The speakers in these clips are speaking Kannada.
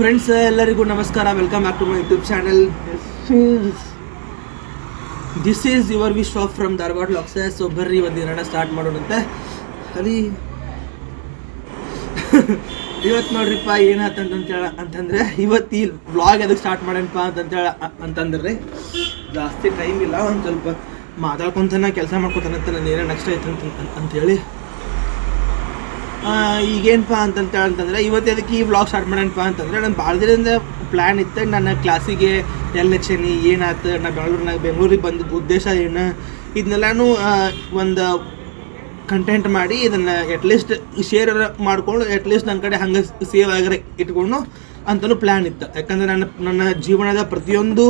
ಫ್ರೆಂಡ್ಸ್ ಎಲ್ಲರಿಗೂ ನಮಸ್ಕಾರ. Welcome back to my YouTube channel. This is your ವಿಶ್ ಆಫ್ ಫ್ರಮ್ ಧಾರವಾಡ ಲಾಕ್ಸಸ್. ಸೊ ಬರ್ರಿ ಒಂದಿನ ಸ್ಟಾರ್ಟ್ ಮಾಡೋಣಂತೆ. ಅಲ್ಲಿ ಇವತ್ತು ನೋಡ್ರಿಪ್ಪ ಅಂತಂದ್ರೆ ಇವತ್ತು ಈ ವ್ಲಾಗ್ ಅದಕ್ಕೆ ಸ್ಟಾರ್ಟ್ ಮಾಡೋಣಪ್ಪ ಅಂತಂದ್ರೆ ಜಾಸ್ತಿ ಟೈಮ್ ಇಲ್ಲ, ಒಂದು ಸ್ವಲ್ಪ ಮಾತಾಡ್ಕೊತಾನೆ ಕೆಲಸ ಮಾಡ್ಕೊತಾನಂತ ನಾನು ಏನೋ ನೆಕ್ಸ್ಟ್ ಆಯ್ತು ಅಂಥೇಳಿ ಈಗೇನಪ್ಪ ಅಂತಂತಂದ್ರೆ ಇವತ್ತು ಅದಕ್ಕೆ ಈ ವ್ಲಾಗ್ ಸ್ಟಾರ್ಟ್ ಮಾಡೋಣಪ್ಪ ಅಂತಂದರೆ ನಾನು ಭಾಳ ದಿನದಿಂದ ಪ್ಲ್ಯಾನ್ ಇತ್ತು. ನನ್ನ ಕ್ಲಾಸಿಗೆ ಎಲೆಕ್ಷನಿ ಏನಾಯ್ತು, ನಾನು ಬೆಂಗಳೂರಿಗೆ ಬಂದಿದ್ದ ಉದ್ದೇಶ ಏನು, ಇದನ್ನೆಲ್ಲನೂ ಒಂದು ಕಂಟೆಂಟ್ ಮಾಡಿ ಇದನ್ನು ಎಟ್ಲೀಸ್ಟ್ ಶೇರ್ ಮಾಡಿಕೊಂಡು ಎಟ್ಲೀಸ್ಟ್ ನನ್ನ ಕಡೆ ಹಂಗೆ ಸೇವ್ ಆಗಿರೋ ಇಟ್ಕೊಂಡು ಅಂತಲೂ ಪ್ಲ್ಯಾನ್ ಇತ್ತು. ಯಾಕಂದರೆ ನನ್ನ ಜೀವನದ ಪ್ರತಿಯೊಂದು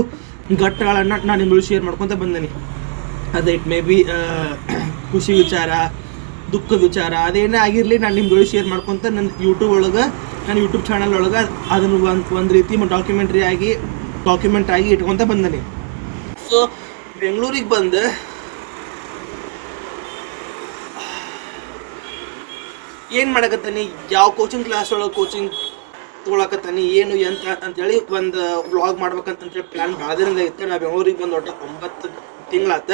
ಘಟ್ಟಗಳನ್ನು ನಾನು ನಿಮ್ಮಲ್ಲಿ ಶೇರ್ ಮಾಡ್ಕೊತ ಬಂದೇನೆ. ಅದು ಇಟ್ ಮೇ ಬಿ ಖುಷಿ ವಿಚಾರ, ದುಃಖ ವಿಚಾರ, ಅದೇನೇ ಆಗಿರಲಿ ನಾನು ನಿಮ್ಮ ಜೋಡಿ ಶೇರ್ ಮಾಡ್ಕೊತ ನನ್ನ ಯೂಟ್ಯೂಬ್ ಚಾನಲ್ ಒಳಗೆ ಅದನ್ನು ಒಂದು ರೀತಿ ಡಾಕ್ಯುಮೆಂಟ್ ಆಗಿ ಇಟ್ಕೊತ ಬಂದನಿ. ಸೊ ಬೆಂಗಳೂರಿಗೆ ಬಂದು ಏನು ಮಾಡಕತ್ತಾನೆ, ಯಾವ ಕೋಚಿಂಗ್ ಕ್ಲಾಸ್ ಒಳಗೆ ಕೋಚಿಂಗ್ ತೊಗೊಳಕತ್ತಾನೆ, ಏನು ಎಂತ ಅಂತೇಳಿ ಒಂದು ವ್ಲಾಗ್ ಮಾಡ್ಬೇಕಂತೇಳಿ ಪ್ಲ್ಯಾನ್ ಭಾಳ ದಿನದ ಇತ್ತು. ನಾ ಬೆಂಗಳೂರಿಗೆ ಬಂದು ಒಟ್ಟು 9 ತಿಂಗಳಾತ.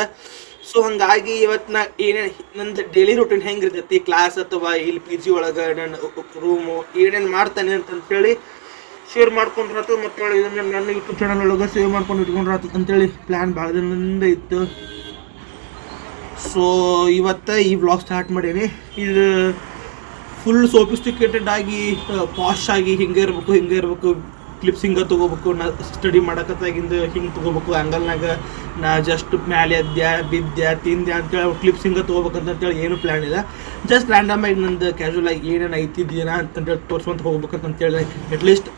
ಸೊ ಹಾಗಾಗಿ ಇವತ್ತು ನಾ ನಂದು ಡೈಲಿ ರೂಟೀನ್ ಹೆಂಗಿರ್ತೈತಿ, ಕ್ಲಾಸ್ ಅಥವಾ ಇಲ್ಲಿ PG ಒಳಗೆ ನನ್ನ ರೂಮು ಏನೇನು ಮಾಡ್ತಾನೆ ಅಂತಂತೇಳಿ ಶೇರ್ ಮಾಡ್ಕೊಂಡ್ರಾತು, ಮತ್ತು ಇದನ್ನು ನನ್ನ ಯೂಟ್ಯೂಬ್ ಚಾನಲ್ ಒಳಗೆ ಸೇವ್ ಮಾಡ್ಕೊಂಡು ಇಟ್ಕೊಂಡ್ರಾತು ಅಂತೇಳಿ ಪ್ಲ್ಯಾನ್ ಭಾಳ ದಿನದಿಂದ ಇತ್ತು. ಸೊ ಇವತ್ತು ಈ ವ್ಲಾಗ್ ಸ್ಟಾರ್ಟ್ ಮಾಡೀನಿ. ಇದು ಫುಲ್ ಸೋಫಿಸ್ಟಿಕೇಟೆಡ್ ಆಗಿ ಪಾಶ್ ಆಗಿ ಹಿಂಗೆ ಇರಬೇಕು, ಕ್ಲಿಪ್ಸ್ ಹಿಂಗೆ ತೊಗೋಬೇಕು, ನಾ ಸ್ಟಡಿ ಮಾಡಕತ್ತಾಗಿಂದ ಹಿಂಗೆ ತೊಗೋಬೇಕು, ಆ್ಯಂಗಲ್ನಾಗ ನಾ ಜಸ್ಟ್ ಮ್ಯಾಲೆ ಬಿದ್ದೆ ತಿಂದೆ ಅಂತೇಳಿ ಕ್ಲಿಪ್ಸ್ ಹಿಂಗೆ ತೊಗೋಬೇಕಂತೇಳಿ ಏನು ಪ್ಲ್ಯಾನ್ ಇಲ್ಲ. ಜಸ್ಟ್ ರ್ಯಾಂಡಮ್ ಆಗಿ ನಂದು ಕ್ಯಾಶುವಲ್ ಆಗಿ ಏನೇನು ಐತಿದ್ದೇನ ಅಂತೇಳಿ ತೋರಿಸ್ಕೊಂತ ಹೋಗ್ಬೇಕಂತೇಳಿ ಅಟ್ಲೀಸ್ಟ್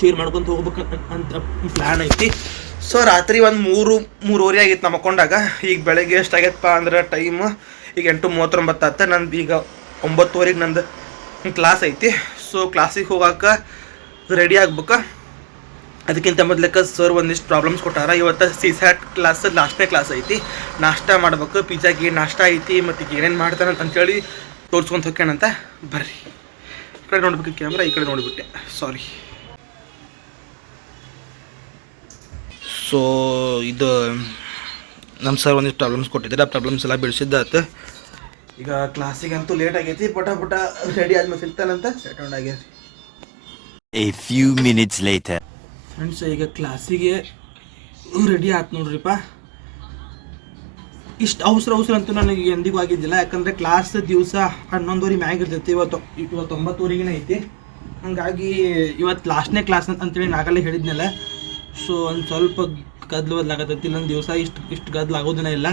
ಶೇರ್ ಮಾಡ್ಕೊತ ಹೋಗ್ಬೇಕಂತ ಪ್ಲ್ಯಾನ್ ಐತಿ. ಸೊ ರಾತ್ರಿ ಒಂದು 3:30 ಆಗಿತ್ತು ನಮ್ಮ ಮಕ್ಕೊಂಡಾಗ. ಈಗ ಬೆಳಗ್ಗೆ ಎಷ್ಟಾಗೈತಪ್ಪ ಅಂದ್ರೆ ಟೈಮ್ ಈಗ 8:39 ಆತ. ನಂದು ಈಗ 9:00 ನಂದು ಕ್ಲಾಸ್ ಐತಿ. ಸೊ ಕ್ಲಾಸಿಗೆ ಹೋಗಾಕ ರೆಡಿ ಆಗ್ಬೇಕು. ಅದಕ್ಕಿಂತ ಮೊದಲಕ್ಕೆ ಸರ್ ಒಂದಿಷ್ಟು ಪ್ರಾಬ್ಲಮ್ಸ್ ಕೊಟ್ಟಾರ. ಇವತ್ತು CSAT ಕ್ಲಾಸ್ ಲಾಸ್ಟ್ನೇ ಕ್ಲಾಸ್ ಐತಿ. ನಾಷ್ಟ ಮಾಡ್ಬೇಕು, ಪಿಜ್ಜಾಗೆ ನಾಷ್ಟ ಐತಿ, ಮತ್ತು ಈಗ ಏನೇನು ಮಾಡ್ತಾನೆ ಅಂತೇಳಿ ತೋರಿಸ್ಕೊಂತ ಹೋಗ್ಯಾನಂತ. ಬರ್ರಿ, ಈ ಕಡೆ ನೋಡ್ಬೇಕು ಕ್ಯಾಮ್ರಾ, ಈ ಕಡೆ ನೋಡಿಬಿಟ್ಟೆ, ಸಾರಿ. ಸೊ ಇದು ನಮ್ಮ ಸರ್ ಒಂದಿಷ್ಟು ಪ್ರಾಬ್ಲಮ್ಸ್ ಕೊಟ್ಟಿದ್ದಾರೆ. ಆ ಪ್ರಾಬ್ಲಮ್ಸ್ ಎಲ್ಲ ಬಿಡಿಸಿದ್ದಾತು. ಈಗ ಕ್ಲಾಸಿಗಂತೂ ಲೇಟ್ ಆಗೈತಿ. ಪಟ ರೆಡಿ ಆದ್ಮೇಲೆ ಸಿಗ್ತಾನಂತ ಸೆಟೌಂಡ್ ಆಗ್ಯಾರ. A few minutes later. Friends, ಈಗ ಕ್ಲಾಸಿಗೆ ರೆಡಿ ಆಯ್ತು ನೋಡ್ರಿಪ್ಪ. ಇಷ್ಟು ಅವಸರ ಅಂತೂ ನನಗೆ ಎಂದಿಗೂ ಆಗಿದ್ದಿಲ್ಲ. ಯಾಕಂದರೆ ಕ್ಲಾಸ್ ದಿವಸ 11:00 ಮ್ಯಾಗ ಇರ್ತೈತಿ. ಇವತ್ತು 9:00 ಐತಿ. ಹಾಗಾಗಿ ಇವತ್ತು ಲಾಸ್ಟ್ನೇ ಕ್ಲಾಸ್ ಅಂತೇಳಿ ನಾಗಲ್ಲೇ ಹೇಳಿದ್ನಲ್ಲ. ಸೊ ಒಂದು ಸ್ವಲ್ಪ ಗದ್ಲು ಬದಲಾಗತ್ತೈತಿ. ನನ್ನ ದಿವಸ ಇಷ್ಟು ಗದ್ಲು ಆಗೋದಿನ ಇಲ್ಲ.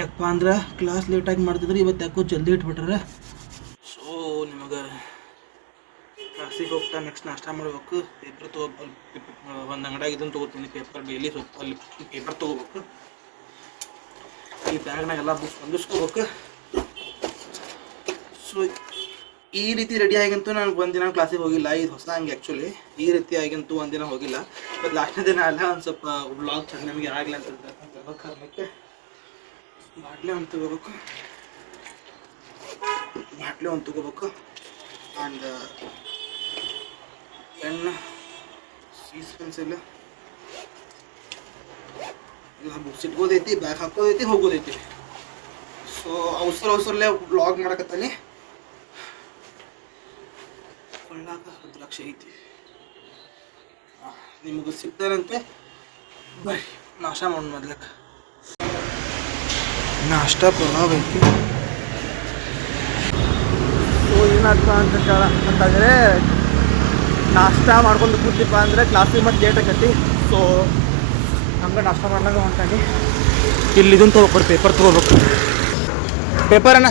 ಯಾಕಪ್ಪ ಅಂದ್ರೆ ಕ್ಲಾಸ್ ಲೇಟಾಗಿ ಮಾಡ್ತಿದ್ರೆ ಇವತ್ತು ಯಾಕೋ ಜಲ್ದಿ ಇಟ್ಬಿಟ್ರೆ. ಸೊ ನಿಮಗೆ ಕ್ಲಾಸಿಗೆ ಹೋಗ್ತಾ ನೆಕ್ಸ್ಟ್ ನಾಷ್ಟ ಮಾಡಬೇಕು. ಪೇಪರ್ ಒಂದು ಅಂಗಡಿಯಾಗ ಇದನ್ನು ತೊಗೋತೀನಿ, ಪೇಪರ್ ಡೈಲಿ ಅಲ್ಲಿ ಪೇಪರ್ ತೊಗೋಬೇಕು. ಈ ಬ್ಯಾಗ್ನಾಗೆಲ್ಲ ಬುಕ್ಸ್ ಹೊಂದಿಸ್ಕೋಬೇಕು. ಸೊ ಈ ರೀತಿ ರೆಡಿ ಆಗಂತೂ ನಾನು ಒಂದಿನ ಕ್ಲಾಸಿಗೆ ಹೋಗಿಲ್ಲ. ಇದು ಹೊಸ ಹಂಗೆ ಆ್ಯಕ್ಚುಲಿ. ಈ ರೀತಿ ಆಗಂತೂ ಒಂದಿನ ಹೋಗಿಲ್ಲ. ಮತ್ತು ಲಾಸ್ಟ್ನೇ ದಿನ ಅಲ್ಲ, ಒಂದು ಸ್ವಲ್ಪ ವ್ಲಾಗ್ ಚೆನ್ನಾಗಿ ನಮಗೆ ಆಗಲಿ ಅಂತ ಕಾರಣಕ್ಕೆ ಬಾಟ್ಲಿ ಒಂದು ತೊಗೋಬೇಕು. ಆ್ಯಂಡ್ ಎಣ್ಣೆ, ಸೀಸ್ ಪೆನ್ಸಿಲ್ ಎಲ್ಲ ಬುಕ್ಸ್ ಇಟ್ಕೋದೈತಿ, ಬ್ಯಾಗ್ ಹಾಕೋದೈತಿ, ಹೋಗೋದೈತಿ. ಸೊ ಅವಸರಲ್ಲೇ ವ್ಲಾಗ್ ಮಾಡಕತ್ತಾನೆ. ಕೊಳ್ಳಾಗ 10 ಲಕ್ಷ ಐತಿ. ನಿಮಗೆ ಸಿಗ್ತಾರಂತೆ. ಬರ್ರಿ ನಾಷ್ಟ ಮಾಡೋಣ. ಮೊದ್ಲಕ್ಕೆ ನಾಷ್ಟ ಪಲಾವ್ ಐತಿ. ಸೊ ಏನಾಗ್ತಾ ಅಂತಂದರೆ ನಾಷ್ಟ ಮಾಡ್ಕೊಂಡು ಕೂತಿಪ್ಪ ಅಂದರೆ ಕ್ಲಾಸಿಗೆ ಮತ್ತೆ ಲೇಟ್ ಆಗೈತಿ. ಸೊ ಹಂಗೆ ನಾಷ್ಟ ಮಾಡ್ಲಾಗ ಹೊಂಟಾಗಿ ಇಲ್ಲಿ ಇದನ್ನು ತೊಗೋಬೇಕು, ಪೇಪರ್ ತೊಗೋಬೇಕು. ಪೇಪರನ್ನ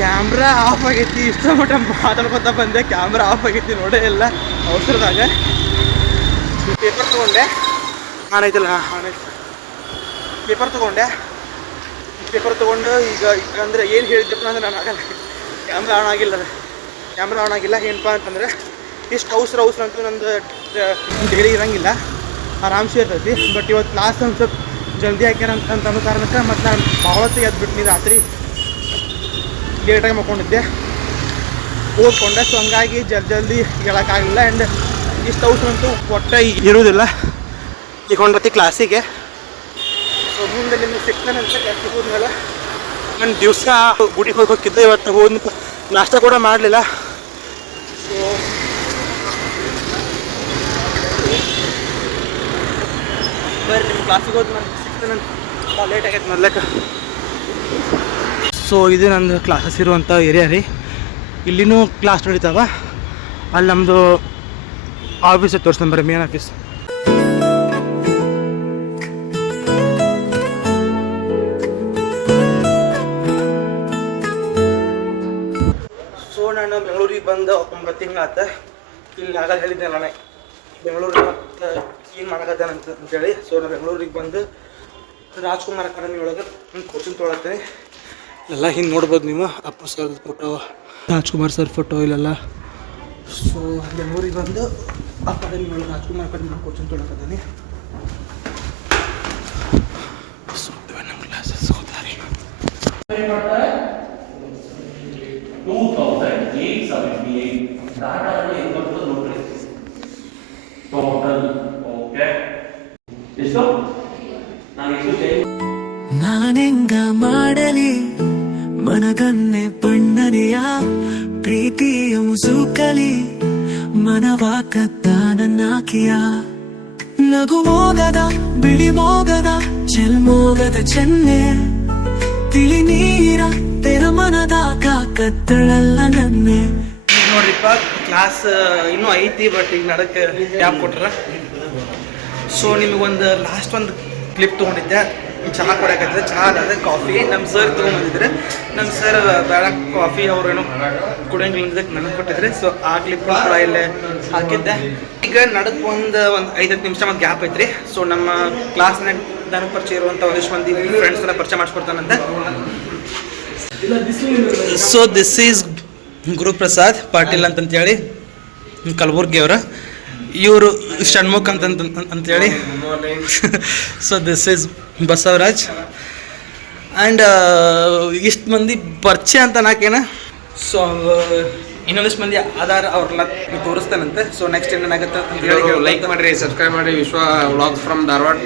ಕ್ಯಾಮ್ರಾ ಆಫ್ ಆಗೈತಿ. ಇಷ್ಟ ಮಟ್ಟ ಮಾತಾಡ್ಕೊತ ಬಂದೆ, ಕ್ಯಾಮ್ರಾ ಆಫ್ ಆಗೈತಿ, ನೋಡೇ ಇಲ್ಲ ಅವಸರದಾಗ. ಪೇಪರ್ ತೊಗೊಂಡೆ, ಹಾನೈತಲ್ಲ ಪೇಪರ್ ತೊಗೊಂಡು ಈಗ ಅಂದರೆ ಏನು ಹೇಳಿದ್ದಪ್ಪ ಅಂದ್ರೆ ನಾನು ಆಗಲ್ಲ, ಕ್ಯಾಮ್ರಾ ಆನ್ ಆಗಿಲ್ಲ. ಏನಪ್ಪ ಅಂತಂದರೆ ಇಷ್ಟು ಅವಸರ ಅಂತೂ ನಂದು ಡೈಲಿ ಇರೋಂಗಿಲ್ಲ, ಆರಾಮ್ಸೆ ಇರ್ತೈತಿ. ಬಟ್ ಇವತ್ತು ಕ್ಲಾಸ್ ಒಂದು ಸ್ವಲ್ಪ ಜಲ್ದಿ ಹಾಕ್ಯಾರ ಅಂತ ಅನ್ನೋ ಕಾರಣಕ್ಕೆ ಮತ್ತು ನಾನು ಭಾಳ ಹೊತ್ತಿಗೆ ಎದ್ಬಿಟ್ಟು ರಾತ್ರಿ ಲೇಟಾಗಿ ಮಕ್ಕೊಂಡಿದ್ದೆ. ಓದ್ಕೊಂಡೆ. ಸೊ ಹಂಗಾಗಿ ಜಲ್ದಿ ಹೇಳೋಕ್ಕಾಗಲಿಲ್ಲ. ಆ್ಯಂಡ್ ಇಷ್ಟು ಅವಸರಂತೂ ಒಟ್ಟ ಇರುವುದಿಲ್ಲ ಈಗ ಹೊಂಡತಿ ಕ್ಲಾಸಿಗೆ. ಸೊ ಮುಂದೆ ನಿಮಗೆ ಸಿಗ್ತಾನೆ ಅಂತ ಕ್ಲಾಸಿಗೆ ಹೋದ್ಮೇಲೆ ನಾನು ದಿವಸ ಗುಡಿಗೆ ಹೋಗಿದ್ದೆ. ಇವತ್ತು ಹೋದ ನಾಷ್ಟ ಕೂಡ ಮಾಡಲಿಲ್ಲ. ಸೊ ಬರ್ರಿ ನಿಮ್ಮ ಕ್ಲಾಸಿಗೆ ಹೋದ್ ನಾನು ಸಿಗ್ತಾನೆ. ಲೇಟ್ ಆಗೈತೆ ಮೊದ್ಲಕ್ಕೆ. ಸೊ ಇದು ನಂದು ಕ್ಲಾಸಸ್ ಇರುವಂಥ ಏರಿಯಾ ರೀ. ಇಲ್ಲಿನೂ ಕ್ಲಾಸ್ ನಡೀತಾವ. ಅಲ್ಲಿ ನಮ್ಮದು ಆಫೀಸ್ ತೋರಿಸ್ತಾನೆ ಬರ್ರಿ, ಮೇನ್ ಆಫೀಸ್. ಸೊ ನಾನು ಬೆಂಗಳೂರಿಗೆ ಬಂದು 9 ತಿಂಗಳಾತ. ಇಲ್ಲಿ ಆಗ ಹೇಳಿದ್ದೆ ನಾನೇ ಬೆಂಗಳೂರಿಗೆ ಮತ್ತು ಏನು ಮಾಡಕತ್ತೇನೆ ಅಂತೇಳಿ. ಸೊ ನಾನು ಬೆಂಗಳೂರಿಗೆ ಬಂದು ರಾಜ್ಕುಮಾರ್ ಅಕಾಡೆಮಿ ಒಳಗೆ ಕೋಚಿಂಗ್ ತೊಗೊಳತ್ತೀನಿ. ಎಲ್ಲ ಹಿಂಗೆ ನೋಡ್ಬೋದು ನೀವು, Appu sir photo, Rajkumar sir photo ಇಲ್ಲೆಲ್ಲ. ಸೊ ಬೆಂಗಳೂರಿಗೆ ಬಂದು ಅಕಾಡೆಮಿ ಒಳಗೆ ರಾಜ್ಕುಮಾರ್ ಅಕಾಡೆಮಿ ಕೋಚಿಂಗ್ ತೊಗೊಳಕತ್ತೀನಿ. ಸೊ ನಮ್ಮ ಕ್ಲಾಸಸ್ ಹೋಗ್ತಾರೆ. 2008 ದಾಟಾದಲ್ಲಿ ಎಂಬತ್ತು ನೋಡ್ರಿ ಟೋಟಲ್. ಓಕೆ ಎಷ್ಟು ನಾನು ಎಷ್ಟು ನಾನೆಂಗ ಮಾಡಲಿ ಮನಗನ್ನೆ ಬಣ್ಣನೆಯ ಪ್ರೀತಿಯ ಮುಸುಕಲಿ ಮನವಾಕತ್ತ ನನ್ನಾಕಿಯ ನಗು ಮೋಗದ ಬಿಳಿ ಮೋಗದ ಚೆಲ್ಮೋಗದ ಚೆನ್ನೆ ತಿಳಿ ನೀರ ತೆರ ಮನದಾಗ ಕತ್ತಳಲ್ಲ ನನ್ನೆ. ಈಗ ನೋಡ್ರಿಪ್ಪ ಕ್ಲಾಸ್ ಇನ್ನೂ ಐತಿ, ಬಟ್ ಈಗ ನಡಕ್ಕೆ ಗ್ಯಾಪ್ ಕೊಟ್ರ. ಸೊ ನಿಮಗೊಂದು ಲಾಸ್ಟ್ ಒಂದು ಕ್ಲಿಪ್ ತೊಗೊಂಡಿದ್ದೆ. ಚಹಾ ಕೊಡೋಕತ್ತಿದ್ದೆ. ಚಹಾ ಅದಾದ ಕಾಫಿ ನಮ್ಮ ಸರ್ ತೊಗೊಂಬಂದಿದ್ರೆ. ನಮ್ಮ ಸರ್ ಬೇಡ ಕಾಫಿ ಅವ್ರೇನು ಕುಡಿಯಂಗಿಲ್ಲ ನನಗೆ ಕೊಟ್ಟಿದ್ರೆ. ಸೊ ಆ ಕ್ಲಿಪ್ ಕೂಡ ಇಲ್ಲೇ ಹಾಕಿದ್ದೆ. ಈಗ ನಡಕ್ಕೆ ಒಂದು 5-10 ನಿಮಿಷ ಮತ್ತು ಗ್ಯಾಪ್ ಐತ್ರಿ. ಸೊ ನಮ್ಮ ಕ್ಲಾಸ್ನಾಗ ನನಗೆ ಪರಿಚಯ ಇರುವಂಥ ಒಂದಿಷ್ಟು ಮಂದಿ ಫ್ರೆಂಡ್ಸ್ನ ಪರಿಚಯ ಮಾಡಿಸ್ಕೊಡ್ತಾನಂತೆ. So this is Guruprasad Patil ಅಂತಂತೇಳಿ ಕಲಬುರ್ಗಿಯವರ. ಇವರು ಷಣ್ಮುಖ್ ಅಂತೇಳಿ. So this is Basavaraj. And ಇಷ್ಟು ಮಂದಿ ಪರಿಚಯ ಅಂತ ನಾಕೇನ. ಸೊ ಇನ್ನೊಂದಿಷ್ಟು ಮಂದಿ ಆಧಾರ ಅವ್ರನ್ನ ತೋರಿಸ್ತಾನಂತೆ. ಸೊ ನೆಕ್ಸ್ಟ್ ಏನಾಗುತ್ತೆ ಅಂತ ಹೇಳಿ ಲೈಕ್ ಮಾಡಿರಿ, ಸಬ್ಸ್ಕ್ರೈಬ್ ಮಾಡಿ. Vishwa vlogs from Dharwad.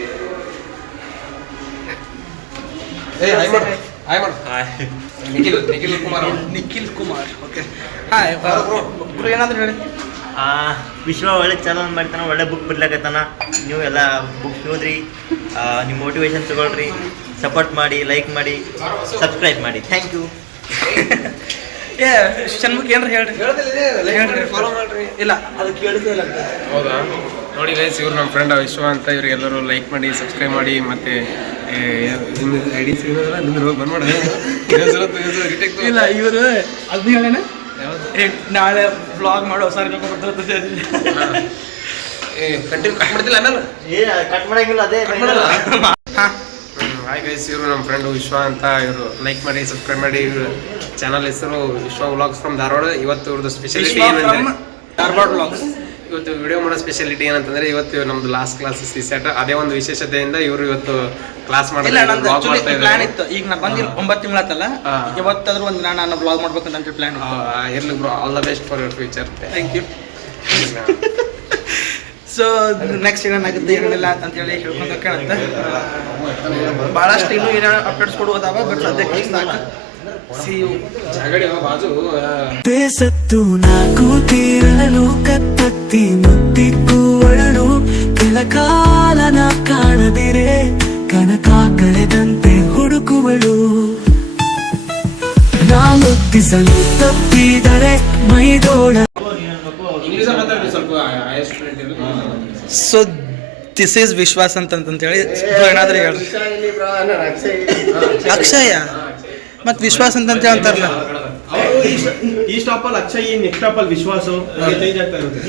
Nikhil Kumar. Okay hi Guru, ಏನಾದರೂ ಹೇಳಿ. ವಿಶ್ವ ಒಳ್ಳೆ ಚಾನಲ್ ಮಾಡ್ತಾನೆ, ಒಳ್ಳೆ ಬುಕ್ ಬಿಡ್ಲಾಕತ್ತಾನ. ನೀವು ಎಲ್ಲ ಬುಕ್ ಓದ್ರಿ, ನಿಮ್ಮ ಮೋಟಿವೇಶನ್ ತಗೊಳ್ರಿ, ಸಪೋರ್ಟ್ ಮಾಡಿ, ಲೈಕ್ ಮಾಡಿ, ಸಬ್ಸ್ಕ್ರೈಬ್ ಮಾಡಿ. Thank you. ಏ ಷಣ್ಮುಖ್ ಏನ್ರ ಹೇಳ್ರಿ. ಹೇಳ್ರಿ, ಫಾಲೋ ಮಾಡ್ರಿ. ಇಲ್ಲ ಅದು ಕೇಳಿಲ್ಲ. ಹೌದಾ? ನೋಡಿ ಗೈಸ್, ಇವ್ರು ನಮ್ಮ ಫ್ರೆಂಡ್ ವಿಶ್ವ ಅಂತ. ಇವ್ರಿಗೆಲ್ಲರೂ ಲೈಕ್ ಮಾಡಿ, ಸಬ್ಸ್ಕ್ರೈಬ್ ಮಾಡಿ. ಮತ್ತು ಐಡಿ ಬಂದ್ಮಾಡ. ಇಲ್ಲ ಇವರು ಅದು ಹೇಳೇನ ನಾಳೆ ವ್ಲಾಗ್ ಮಾಡೋ ಹೊಸ ಕಂಟಿನ್ಯೂ ಕಟ್ ಮಾಡ್ತಿಲ್ಲ ಆಮೇಲೆ ಕಟ್ ಮಾಡಂಗಿಲ್ಲ, ಅದೇ ಹಾಯ್ ಗೈಸ್, ಇವರು ನಮ್ಮ ಫ್ರೆಂಡು ವಿಶ್ವ ಅಂತ. ಇವರು ಲೈಕ್ ಮಾಡಿ, ಸಬ್ಸ್ಕ್ರೈಬ್ ಮಾಡಿ. ಇವರು ಚಾನಲ್ ಹೆಸರು ವಿಶ್ವ ವ್ಲಾಗ್ಸ್ ಫ್ರಮ್ ಧಾರವಾಡ. ಇವತ್ತು ಇವ್ರದ್ದು ಸ್ಪೆಷಾಲಿಟಿ ಏನಂದರೆ ಧಾರವಾಡ ವ್ಲಾಗ್ಸ್. ಇವತ್ತು ವಿಡಿಯೋ ಮಾಡೋ ಸ್ಪೆಷಾಲಿಟಿ ಏನಂತಂದರೆ ಇವತ್ತು ನಮ್ದು ಲಾಸ್ಟ್ ಕ್ಲಾಸ್ ಸೆಟ್. ಅದೇ ಒಂದು ವಿಶೇಷತೆಯಿಂದ ಇವರು ಇವತ್ತು ಕ್ಲಾಸ್ ಪ್ಲಾನ್ ಇತ್ತು. ಈಗ ನಾ ಬಂದಿಲ್ಲ 9 ತಿಂಗಳಾತಲ್ಲ, ಇವತ್ತಾದ್ರೂ ಒಂದು ನಾನು ವ್ಲಾಗ್ ಮಾಡ್ಬೇಕಂತ ಪ್ಲಾನ್. ಇರ್ಲಿ bro, all the best for your future. Thank you. So next ಏನೇನಾಗುತ್ತೆ ಏನಿಲ್ಲ ಅಂತೇಳಿ ಹೇಳ್ಕೊಂಡು ಕೇಳಂತ. ಭಾಳಷ್ಟು ಇನ್ನೂ ಏನೋ ಅಪ್ಡೇಟ್ಸ್ ಕೊಡುವುದಾವ, ಬಟ್ ಸದ್ಯಕ್ಕೆ ಸಾಕು. See you. ಬೇಸತ್ತು ನಾ ಕೂತಿರಲು ಕತ್ತತ್ತಿ ಮುತ್ತಿಕ್ಕೂ ಒಳಲು ಕೆಲಕಾಲ ನಾ ಕಾಣದಿರೆ ಕನಕ ಕಳೆದಂತೆ ಹುಡುಕುವಳು. ನಾ ಮುತ್ತಿಸಲು ತಪ್ಪಿದರೆ ಮೈದೋಳ. ಸೊ ದಿಸ್ ಈಸ್ ವಿಶ್ವಾಸ್ ಅಂತಂತೇಳಿ ಏನಾದರೂ ಹೇಳ್ರಿ. ಅಕ್ಷಯ ಮತ್ತು ವಿಶ್ವಾಸ್ ಅಂತಂತ ಅಂತಾರಲ್ಲ. ಈ ಸ್ಟಾಪಲ್ಲಿ ಅಕ್ಷಯ್, ನೆಕ್ಸ್ಟ್ ಸ್ಟಾಪಲ್ಲಿ ವಿಶ್ವಾಸ ಚೇಂಜ್ ಆಗ್ತಾ ಇರುತ್ತೆ.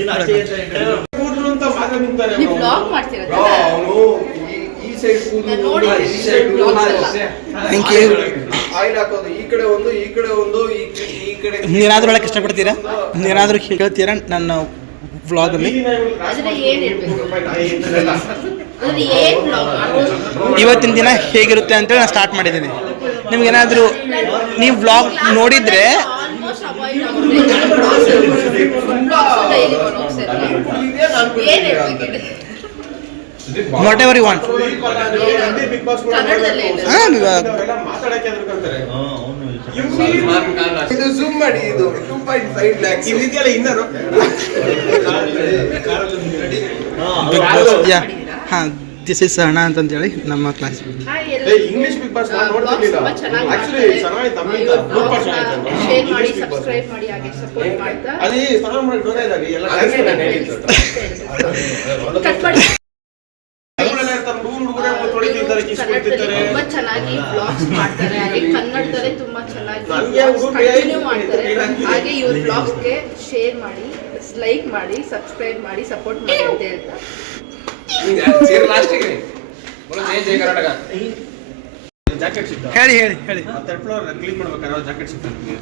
ನೀನಾದ್ರೂ ಒಳಗೆ ಇಷ್ಟಪಡ್ತೀರಾ? ನೀನಾದ್ರೂ ಕೇಳ್ತೀರಾ ನನ್ನ ವ್ಲಾಗಲ್ಲಿ? ಇವತ್ತಿನ ದಿನ ಹೇಗಿರುತ್ತೆ ಅಂತೇಳಿ ನಾನು ಸ್ಟಾರ್ಟ್ ಮಾಡಿದ್ದೀನಿ. ನಿಮ್ಗೇನಾದರೂ ನೀವು ವ್ಲಾಗ್ ನೋಡಿದರೆ whatever you want. Bigg Boss ಮಾತಾಡಕ್ಕೆ ಅನ್ಕೊಂತಾರೆ. ಇದು ಜೂಮ್ ಮಾಡಿ, ಇದು 2.5 lakhs ಇದೆಯಲ್ಲ ಇನ್ನರು ಬಿಗ್ ಬಾಸ್ ಯಾ ಹಾಂ, ದಿಸ್ ಇಸ್ ಅಣ್ಣ ಅಂತಂತೇಳಿ ನಮ್ಮ ಕ್ಲಾಸ್. ಇಂಗ್ಲಿಷ್ ಬಿಗ್ ಬಾಸ್ ನಾನು ನೋಡ್ತಿರ್ಲಿಲ್ಲ. ಆಕ್ಚುಲಿ ಚೆನ್ನಾಗಿತ್ತು, ತಮಿಳ್ ಸೂಪರ್ ಚೆನ್ನಾಗಿತ್ತು. ಶೇರ್ ಮಾಡಿ, ಸಬ್ಸ್ಕ್ರೈಬ್ ಮಾಡಿ, ಹಾಗೆ ಸಪೋರ್ಟ್ ಮಾಡ್ತಾ ಅಲ್ಲಿ ಸ್ನಾನ ಮಾಡಿ ಗೊತ್ತಾಯ್ತಾಗಿ ಎಲ್ಲ ಡ್ಯಾನ್ಸ್ ನಾನು ಹೇಳಿದ್ದು. ಕಟ್ ಮಾಡಿ. ತಮಿಳೆಲ್ಲ ಇರ್ತಾರೆ, ಹುಡುಗರೇ ತೊಳಿತಿರ್ತಾರೆ, ಕಿಸ್ಕೊಳ್ತಿರ್ತಾರೆ. ತುಂಬಾ ಚೆನ್ನಾಗಿ ವ್ಲಾಗ್ಸ್ ಮಾಡ್ತಾರೆ, ಹಾಗೆ ಕನ್ನಡದಲ್ಲೇ ತುಂಬಾ ಚೆನ್ನಾಗಿ ನನ್ಗೆ ಕಂಟಿನ್ಯೂ ಮಾಡ್ತಾರೆ. ಹಾಗೆ ಇವ್ರ ವ್ಲಾಗ್ಸ್ಗೆ ಶೇರ್ ಮಾಡಿ, ಲೈಕ್ ಮಾಡಿ, ಸಬ್ಸ್ಕ್ರೈಬ್ ಮಾಡಿ, ಸಪೋರ್ಟ್ ಮಾಡಿ ಅಂತ ಹೇಳ್ತಾ ಜಾಕೆಟ್ ಸಿಗ್ತಾ ಹೇಳಿ ಹೇಳಿ ಹೇಳಿ ಥರ್ಡ್ ಫ್ಲೋರ್ ಕ್ಲೀನ್ ಮಾಡ್ಬೇಕಾದ್ರೆ ಜಾಕೆಟ್ ಸಿಗ್ತಾ ನಿಮಗೆ.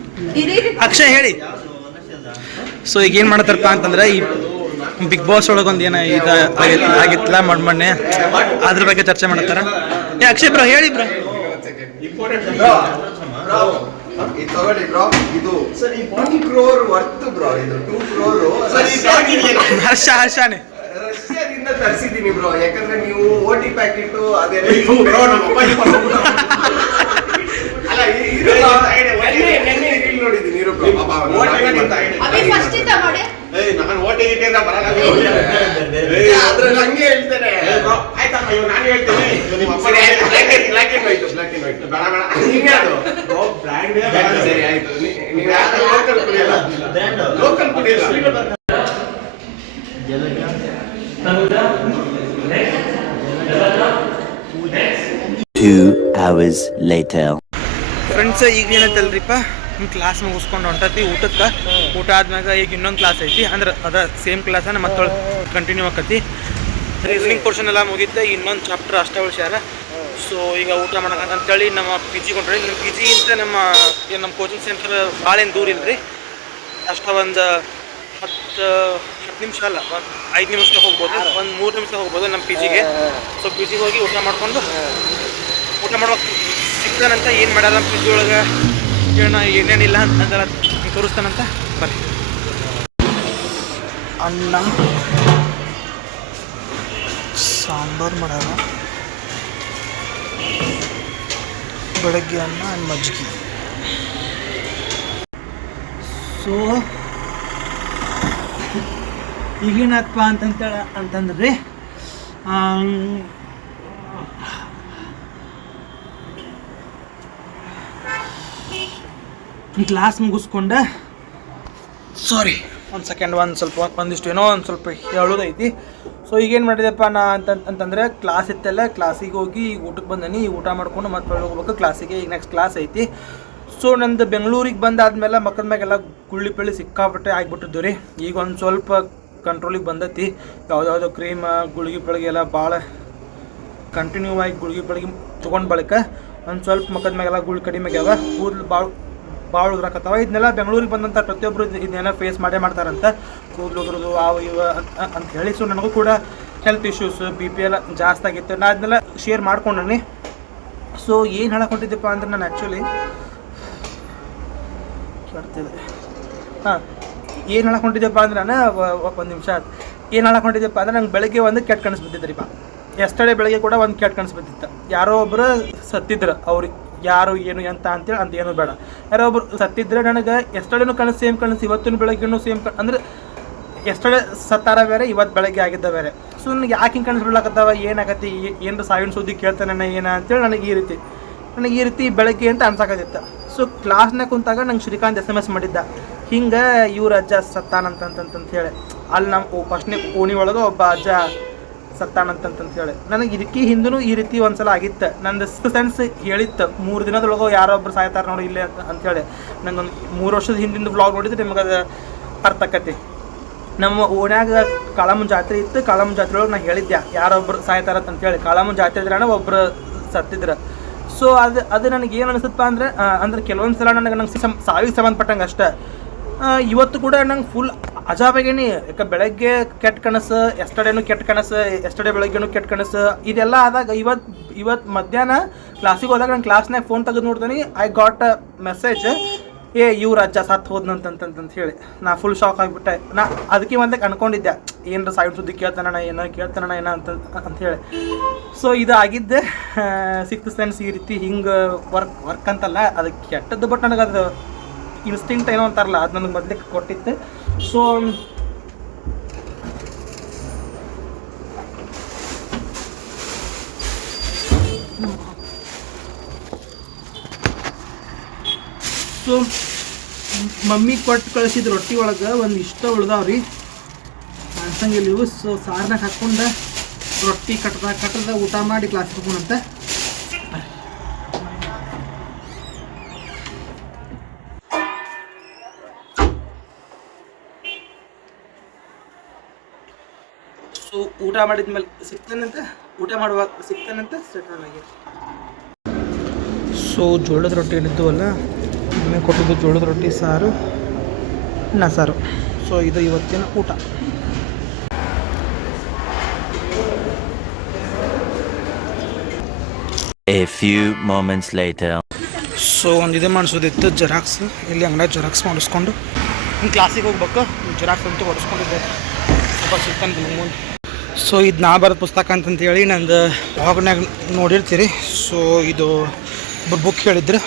ಅಕ್ಷಯ್ ಹೇಳಿ. ಸೊ ಈಗ ಏನು ಮಾಡ್ತಾರಪ್ಪ ಅಂತಂದ್ರೆ, ಈ ಬಿಗ್ ಬಾಸ್ ಒಳಗೆ ಒಂದು ಏನೋ ಆಗಿತ್ತಲ್ಲ ಮೊನ್ನೆ, ಅದ್ರ ಬಗ್ಗೆ ಚರ್ಚೆ ಮಾಡ್ತಾರೆ. ಅಕ್ಷಯ್ ಬ್ರೋ ಹೇಳಿ ಬ್ರೋ. ಇಂಪಾರ್ಟೆಂಟ್ ಇದು ತಗೊಳ್ಳಿ ಬ್ರೋ, ಇದು 2 crore ವರ್ತ್ ಬ್ರೋ, ಇದು 2 crore. ಹರ್ಷಾನೆ ರಷ್ಯಾದಿಂದ ತರಿಸಿದ್ದೀನಿ ಬ್ರೋ, ಯಾಕಂದ್ರೆ ನೀವು ಓಟಿ ಪ್ಯಾಕೆಟ್ ಅದೆಲ್ಲ ಬ್ರೋ ನಮ್ಮ ಅಪ್ಪ ಅಲ್ಲ ನೋಡಿದ್ದೀನಿ ಇರು ಬ್ರೋ. ಫಸ್ಟ್ ಇಂದ ಮಾಡಿ. ನಾನು ಓಟಿ ಇಟ್ಟಿಂದ ಬರಲ್ಲ ಅದ್ರಲ್ಲಿ ಹಂಗೆ ಹೇಳ್ತೇನೆ ಬ್ರೋ. ಆಯ್ತಪ್ಪ, ಇವಾಗ ನಾನು ಹೇಳ್ತೇನೆ, ನಿಮ್ಮ ಅಪ್ಪ ಬ್ಲ್ಯಾಕ್ ಅಂಡ್ ವೈಟ್ ಬೇಡ ಬೇಡ ಹಿಂಗೆ ಅದು ಬ್ರೋ, ಬ್ರ್ಯಾಂಡ್ ಸರಿ ಆಯ್ತು. ನೀವು ಯಾರು ಲೋಕಲ್ ಕುಡಿಯಲ್ಲ, ಲೋಕಲ್ ಕುಡಿಯಲ್ಲ. 2 hours later. ಫ್ರೆಂಡ್ಸ್, ಈಗ ಏನೈತಲ್ರಿಪ್ಪ, ಕ್ಲಾಸ್ ಮುಗಿಸ್ಕೊಂಡು ಹೊಂಟತಿ ಊಟಕ್ಕೆ. ಊಟ ಆದ್ಮ್ಯಾಗ ಈಗ ಇನ್ನೊಂದು ಕ್ಲಾಸ್ ಐತಿ, ಅಂದ್ರೆ ಅದ ಸೇಮ್ ಕ್ಲಾಸನ್ನ ಮತ್ತೊಳಗೆ ಕಂಟಿನ್ಯೂ ಆಕತಿ. ರೀಸನಿಂಗ್ ಪೋರ್ಷನ್ ಎಲ್ಲ ಮುಗಿತೆ, ಇನ್ನೊಂದು ಚಾಪ್ಟರ್ ಅಷ್ಟೇ ಉಳ್ಸ್ಯಾರ. ಸೊ ಈಗ ಊಟ ಮಾಡೋಣ ಅಂತೇಳಿ ನಮ್ಮ ಪಿ ಜಿ ಕೊಂಡ್ರಿ. ನಮ್ಮ ಪಿ ಜಿ ಇಂತ ನಮ್ಮ ಕೋಚಿಂಗ್ ಸೆಂಟರ್ ಭಾಳ ಏನು ದೂರ ಇಲ್ರಿ, ಅಷ್ಟ ಒಂದು 10 ನಿಮಿಷ ಅಲ್ಲ, ಒಂದು 5 ನಿಮಿಷದಾಗ ಹೋಗ್ಬೋದು, ಒಂದು 3 ನಿಮಿಷ ಹೋಗ್ಬೋದು ನಮ್ಮ ಪಿ ಜಿಗೆ. ಸೊ ಪಿ ಜಿಗೆ ಹೋಗಿ ಊಟ ಮಾಡ್ಕೊಂಡು, ಊಟ ಮಾಡುವಾಗ ಸಿಗ್ತಾನಂತ ಏನು ಮಾಡ್ಯಾರ ನಮ್ಮ ಪಿ ಜಿ ಒಳಗೆ ಏನೇನಿಲ್ಲ ಅಂತೆಲ್ಲ ತೋರಿಸ್ತಾನಂತ. ಬರ್ರಿ. ಅನ್ನ ಸಾಂಬಾರು ಮಾಡ್ಯಾರ, ಬೆಳಗ್ಗೆ ಅನ್ನ ಆ್ಯಂಡ್ ಮಜ್ಜಿಗೆ. ಸೊ ಈಗೇನಪ್ಪ ಅಂತಂದ್ರೆ ಕ್ಲಾಸ್ ಮುಗಿಸ್ಕೊಂಡೆ. ಸಾರಿ, ಒಂದು ಸೆಕೆಂಡ್, ಒಂದಿಷ್ಟು ಏನೋ ಒಂದು ಸ್ವಲ್ಪ ಹೇಳೋದೈತಿ. ಸೊ ಈಗೇನು ಮಾಡಿದೆಪ್ಪ ನಾ ಅಂತಂದರೆ, ಕ್ಲಾಸ್ ಇತ್ತಲ್ಲ, ಕ್ಲಾಸಿಗೆ ಹೋಗಿ ಈಗ ಊಟಕ್ಕೆ ಬಂದೀನಿ. ಈಗ ಊಟ ಮಾಡ್ಕೊಂಡು ಮತ್ತೆ ಹೋಗ್ಬೇಕು ಕ್ಲಾಸಿಗೆ. ಈಗ ನೆಕ್ಸ್ಟ್ ಕ್ಲಾಸ್ ಐತಿ. ಸೊ ನಂದು ಬೆಂಗಳೂರಿಗೆ ಬಂದಾದ್ಮೇಲೆ ಮಕ್ಕಳ ಮ್ಯಾಗೆಲ್ಲ ಗುಳ್ಳಿ ಪಳ್ಳಿ ಸಿಕ್ಕಾಪಟ್ಟೆ ಆಗಿಬಿಟ್ಟಿದ್ದು ರೀ. ಈಗ ಒಂದು ಸ್ವಲ್ಪ ಕಂಟ್ರೋಲಿಗೆ ಬಂದೈತಿ. ಯಾವುದ್ಯಾವುದೋ ಕ್ರೀಮ್ ಗುಳಿಗೆ ಪಳಿಗೆ ಎಲ್ಲ ಭಾಳ ಕಂಟಿನ್ಯೂ ಆಗಿ ಗುಳಿಗೆ ಪಳಿಗೆ ತೊಗೊಂಡು ಬಳಿಕ ಒಂದು ಸ್ವಲ್ಪ ಮಕ್ಕದ ಮ್ಯಾಗೆಲ್ಲ ಗುಳ್ಳಿ ಕಡಿಮೆ ಆಗ್ಯಾವ, ಕೂದಲು ಭಾಳ ಉದ್ರಾಕತ್ತಾವ. ಇದನ್ನೆಲ್ಲ ಬೆಂಗಳೂರಿಗೆ ಬಂದಂಥ ಪ್ರತಿಯೊಬ್ಬರು ಇದನ್ನೆಲ್ಲ ಫೇಸ್ ಮಾಡ್ತಾರಂತ, ಕೂದಲು ಉದುರೋದು ಅವು ಇವು ಅಂತ ಹೇಳಿ. ಸೊ ನನಗೂ ಕೂಡ ಹೆಲ್ತ್ ಇಶ್ಯೂಸ್, BP ಎಲ್ಲ ಜಾಸ್ತಿ ಆಗಿತ್ತು. ನಾನು ಅದನ್ನೆಲ್ಲ ಶೇರ್ ಮಾಡ್ಕೊಂಡಿ. ಸೊ ಏನು ಹೇಳಕೊಂಡಿದ್ದೆಪ್ಪ ಅಂದ್ರೆ, ನಾನು ಆ್ಯಕ್ಚುಲಿ ಕೇಳ್ತಿದ್ದೆ. ಏನು ಹೇಳಕೊಂಡಿದ್ದೆಪ್ಪ ಅಂದ್ರೆ, ನಾನು ಒಂದು ನಿಮಿಷ ಏನು ಹೇಳಕೊಂಡಿದ್ದೆಪ್ಪ ಅಂದ್ರೆ, ನಂಗೆ ಬೆಳಗ್ಗೆ ಒಂದು ಕೆಟ್ಟ ಕನಸು ಬಿದ್ದಿದ್ರಿಪ್ಪ. ಎಸ್ಟರ್ಡೇ ಬೆಳಗ್ಗೆ ಕೂಡ ಒಂದು ಕೆಟ್ಟ ಕನಸು ಬಿದ್ದಿತ್ತು. ಯಾರೋ ಒಬ್ಬರು ಸತ್ತಿದ್ರು, ಅವ್ರಿಗೆ ಯಾರು ಏನು ಎಂತ ಅಂತೇಳಿ ಅಂತ ಏನೂ ಬೇಡ, ಯಾರೋ ಒಬ್ರು ಸತ್ತಿದ್ರೆ ನನಗೆ ಎಸ್ಟರ್ಡೇನು ಕನಸು ಸೇಮ್ ಕನಸು, ಇವತ್ತಿನ ಬೆಳಗ್ಗೆನೂ ಸೇಮ್ ಅಂದ್ರೆ ಎಸ್ಟರ್ಡೇ ಸತ್ತಾರ ಬೇರೆ, ಇವತ್ತು ಬೆಳಗ್ಗೆ ಆಗಿದ್ದ ಬೇರೆ. ಸೊ ನನಗೆ ಯಾಕೆ ಹಿಂಗೆ ಕನಸು ಬಿಡ್ಲಾಕತ್ತಾವ, ಏನಾಗತ್ತೆ, ಏನಾರ ಸಾವಿನ ಸುದ್ದಿ ಕೇಳ್ತಾನೆ ಏನ ಅಂತೇಳಿ ನನಗೆ ಈ ರೀತಿ ಬೆಳಗ್ಗೆ ಅಂತ ಅನ್ಸಾಕತ್ತಿತ್ತು. ಸೊ ಕ್ಲಾಸ್ನಾಗ ಕುಂತಾಗ ನಂಗೆ ಶ್ರೀಕಾಂತ್ SMS ಮಾಡಿದ್ದ, ಹಿಂಗೆ ಇವ್ರ ಅಜ್ಜ ಸತ್ತಾನಂತಂತ ಹೇಳಿ. ಅಲ್ಲಿ ನಮ್ಮ ಫಸ್ಟ್ನೇ ಓಣಿ ಒಳಗೆ ಒಬ್ಬ ಅಜ್ಜ ಸತ್ತಾನಂತಂತ ಹೇಳಿ. ನನಗೆ ಇದಕ್ಕೆ ಹಿಂದೂ ಈ ರೀತಿ ಒಂದ್ಸಲ ಆಗಿತ್ತು. ನಂದು ಸೆನ್ಸ್ ಹೇಳಿತ್ತು, 3 ದಿನದೊಳಗೆ ಯಾರೊಬ್ರು ಸಾಯ್ತಾರೆ ನೋಡಿ ಇಲ್ಲೇ ಅಂಥೇಳಿ. ನಂಗೊಂದು 3 ವರ್ಷದ ಹಿಂದಿಂದ ವ್ಲಾಗ್ ನೋಡಿದ್ರೆ ನಿಮ್ಗೆ ಅದು ಅರ್ಥ ಆಕತಿ. ನಮ್ಮ ಓಣ್ಯಾಗ ಕಾಳಮ್ಮನ ಜಾತ್ರೆ ಇತ್ತು. ಕಾಳಮ್ಮನ ಜಾತ್ರೆ ಒಳಗೆ ನಾನು ಹೇಳಿದ್ದೆ ಯಾರೊಬ್ರು ಸಾಯ್ತಾರತ್ ಅಂತೇಳಿ. ಕಾಳಮ್ಮನ ಜಾತ್ರೆ ಇದ್ರಾನ ಒಬ್ಬರು ಸತ್ತಿದ್ರು. ಸೊ ಅದು ನನಗೆ ಏನು ಅನಿಸುತ್ತಪ್ಪ ಅಂದ್ರೆ ಕೆಲವೊಂದು ಸಲ ನಂಗೆ ಸಾವಿಗೆ ಸಂಬಂಧಪಟ್ಟಂಗೆ ಅಷ್ಟೇ. ಇವತ್ತು ಕೂಡ ನಂಗೆ ಫುಲ್ ಅಜಾಬಾಗೇನಿ. ಯಾಕೆ ಬೆಳಗ್ಗೆ ಕೆಟ್ಟ ಕನಸು, ಎಸ್ಟರ್ಡೇನು ಕೆಟ್ಟ ಕನಸು, ಎಸ್ಟರ್ಡೇ ಬೆಳಗ್ಗೆನೂ ಕೆಟ್ಟ ಕನಸು, ಇದೆಲ್ಲ ಆದಾಗ ಇವತ್ತು ಮಧ್ಯಾಹ್ನ ಕ್ಲಾಸಿಗೆ ಹೋದಾಗ ನಾನು ಕ್ಲಾಸ್ನಾಗ ಫೋನ್ ತೆಗೆದು ನೋಡ್ತೀನಿ, ಐ ಗಾಟ್ ಅ ಮೆಸೇಜ್, ಇವ್ರ ಅಜ್ಜ ಸತ್ತು ಹೋದ್ನಂತಂತ ಹೇಳಿ ನಾ ಫುಲ್ ಶಾಕ್ ಆಗಿಬಿಟ್ಟೆ. ನಾ ಅದಕ್ಕೆ ಒಂದಕ್ಕೆ ಅನ್ಕೊಂಡಿದ್ದೆ ಏನರ ಸೈಡ್ ಸುದ್ದಿ ಕೇಳ್ತಾನಣ್ಣ ಏನೋ ಅಂತ ಹೇಳಿ. ಸೊ ಇದು ಆಗಿದ್ದೆ ಸಿಕ್ತ್ ಸೆನ್ಸ್ ಈ ರೀತಿ ಹಿಂಗೆ ವರ್ಕ್ ಅಂತಲ್ಲ, ಅದಕ್ಕೆ ಕೆಟ್ಟದ್ದು, ಬಟ್ ನನಗೆ ಅದು ಇನ್ಸ್ಟಿಂಕ್ಟ್ ಏನೋ ಅಂತಾರಲ್ಲ, ಅದು ನನಗೆ ಮೊದಲಿಗೆ ಕೊಟ್ಟಿತ್ತು. ಸೊ ಮಮ್ಮಿ ಕೊಟ್ಟು ಕಳಿಸಿದ ರೊಟ್ಟಿ ಒಳಗೆ ಒಂದು ಇಷ್ಟ ಉಳ್ದಾವ್ರಿ, ಕಾಣಿಸಂಗಿಲ್ಲ ಇವು. ಸೊ ಸಾರ್ನಾಗ ಹಾಕ್ಕೊಂಡು ರೊಟ್ಟಿ ಕಟ್ಟದ ಊಟ ಮಾಡಿ ಕ್ಲಾಸಿಗೆ ಹೋಗೋಣಂತೆ. ಸೊ ಊಟ ಮಾಡಿದ್ಮೇಲೆ ಊಟ ಮಾಡುವಾಗ ಸಿಗ್ತಾನಂತ ಸೆಟಲ್ ಆಗಿ. ಸೊ ಜೋಳದ ರೊಟ್ಟಿ ಏನಿದ್ದವಲ್ಲ, ಮನೆ ಕೊಟ್ಟಿದ್ದು ಜೋಳದ ರೊಟ್ಟಿ ಸಾರು, ಅನ್ನ ಸಾರು. ಸೊ ಇದು ಇವತ್ತಿನ ಊಟ. A few moments later. So ಒಂದು ಇದು ಮಾಡಿಸೋದಿತ್ತು, ಜೆರಾಕ್ಸ್. ಇಲ್ಲಿ ಅಂಗಡಿಯಾಗ ಜೆರಾಕ್ಸ್ ಮಾಡಿಸ್ಕೊಂಡು ಕ್ಲಾಸಿಗೆ ಹೋಗ್ಬೇಕು. ಜೆರಾಕ್ಸ್ ಅಂತೂ ಹೊಡಿಸ್ಕೊಂಡಿದ್ದೆ, ಸ್ವಲ್ಪ ಸಿಗ್ತಾನೆ ಮುಂದೆ. ಸೊ ಇದು ನಾ ಬರೋದು ಪುಸ್ತಕ ಅಂತಂತೇಳಿ ನಂದು ಬ್ಲಾಗ್ನಾಗ ನೋಡಿರ್ತೀರಿ. ಸೊ ಇದು ಬುಕ್ ಹೇಳಿದ್ರು.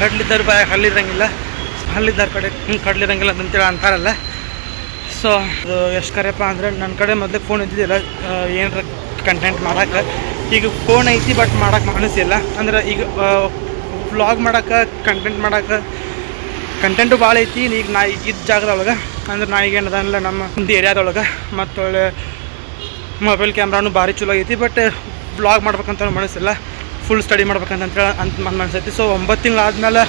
ಕಡ್ಲಿದ್ದಾರೆ ಬಾಯ ಹಲ್ಲಿರಂಗಿಲ್ಲ, ಹಲ್ಲಿದ್ದಾರೆ ಕಡೆ ಕಡ್ಲಿರಂಗಿಲ್ಲ ಅಂತೇಳಿ ಅಂತಾರಲ್ಲ. ಸೊ ಅದು ಎಷ್ಟು ಕರೆಯಪ್ಪ ಅಂದ್ರೆ, ನನ್ನ ಕಡೆ ಮೊದಲೇ ಫೋನ್ ಇದ್ದಿದ್ದಿಲ್ಲ ಏನಾರ ಕಂಟೆಂಟ್ ಮಾಡೋಕೆ. ಈಗ ಫೋನ್ ಐತಿ ಬಟ್ ಮಾಡೋಕೆ ಮನಸ್ಸಿಲ್ಲ. ಅಂದ್ರೆ ಈಗ ವ್ಲಾಗ್ ಮಾಡೋಕೆ, ಕಂಟೆಂಟ್ ಮಾಡೋಕೆ ಕಂಟೆಂಟು ಭಾಳ ಐತಿ. ಈಗ ನಾ ಇದ್ದ ಜಾಗದೊಳಗೆ ಅಂದ್ರೆ ನಾ ಈಗ ಏನದಲ್ಲ ನಮ್ಮ ಒಂದು ಏರಿಯಾದೊಳಗೆ, ಮತ್ತು ಒಳ್ಳೆ ಮೊಬೈಲ್ ಕ್ಯಾಮ್ರಾನು ಭಾರಿ ಚಲೋ ಐತಿ. ಬಟ್ ವ್ಲಾಗ್ ಮಾಡ್ಬೇಕಂತ ಮನಸ್ಸಿಲ್ಲ, ಫುಲ್ ಸ್ಟಡಿ ಮಾಡ್ಬೇಕಂತೇಳಿ ಅಂತ ಮನಸ್ಸೈತಿ. ಸೊ 9 ತಿಂಗಳು ಆದಮೇಲೆ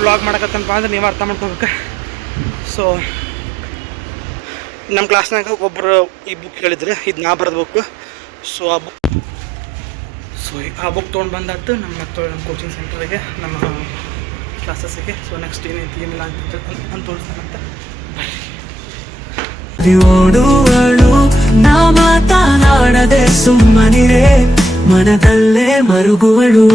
ವ್ಲಾಗ್ ಮಾಡಕತ್ತಂಪ ಅಂದ್ರೆ ನೀವು ಅರ್ಥ ಮಾಡ್ಕೋಬೇಕು. ಸೊ ನಮ್ಮ ಕ್ಲಾಸ್ನಾಗ ಒಬ್ಬರು ಈ ಬುಕ್ ಹೇಳಿದ್ರೆ, ಇದು ನಾ ಬರೋದು ಬುಕ್. ಸೊ ಆ ಬುಕ್ ತೊಗೊಂಡು ಬಂದಾಯ್ತು ನಮ್ಮ ಕೋಚಿಂಗ್ ಸೆಂಟರ್ಗೆ, ನಮ್ಮ ಕ್ಲಾಸಸ್ಸಿಗೆ. ಸೊ ನೆಕ್ಸ್ಟ್ ಏನಿಲ್ಲ ಅಂತ ತೋರಿಸ್ತಾನಂತ. ಓಡುವಳು ನಾ ಮಾತನಾಡದೆ ಸುಮ್ಮನಿರೆ, ಮನದಲ್ಲೇ ಮರುಗುವಳು.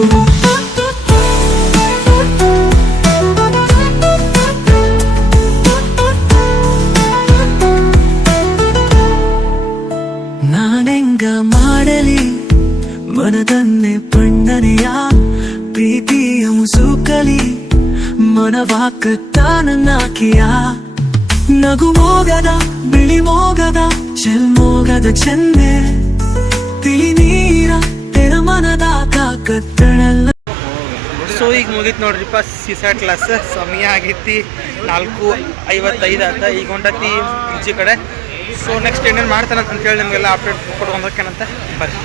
ನಾನೆಂಗ ಮಾಡಲಿ ಮನದನ್ನೇ ಪಣ್ಣನೆಯ, ಪ್ರೀತಿಯ ಮುಸುಕಲಿ ಮನವಾಕತ್ತಾನನ್ನಾಕಿಯ. ನಗುಮೋಗದ ಬಿಳಿಮೋಗದ ಚೆಲ್ಮೋಗದ ಚೆನ್ನೆ, ತಿಳಿ ನೀರ ತೆರ ಮನದ ಕತ್ತಳಲ್ಲ. ಸೊ ಈಗ ಮುಗೀತು ನೋಡ್ರಿಪ್ಪ ಸಿಸಾ ಕ್ಲಾಸ್. ಸಮಯ ಆಗೈತಿ 4:55 ಆಯ್ತು. ಈಗ ಹೊಂಟತಿ ಈಚೆ ಕಡೆ. ಸೊ ನೆಕ್ಸ್ಟ್ ಏನೇನು ಮಾಡ್ತಾನಂತ ಹೇಳಿ ನಿಮಗೆಲ್ಲ ಅಪ್ಡೇಟ್ ಕೊಟ್ಕೊಂಡ್ಬೇಕೇನಂತ ಬರ್ರಿ.